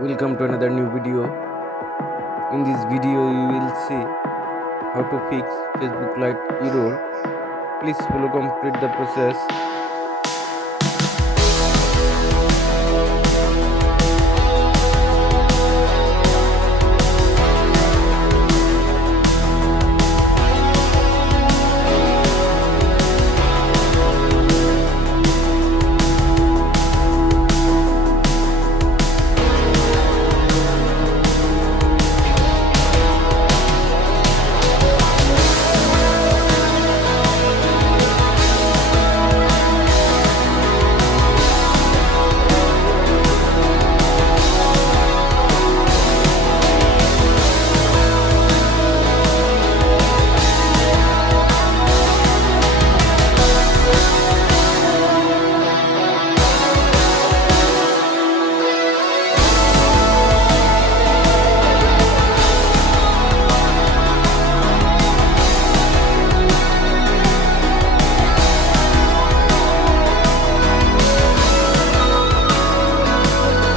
Welcome to another new video. In this video you will see how to fix Facebook Lite error. Please follow complete the process.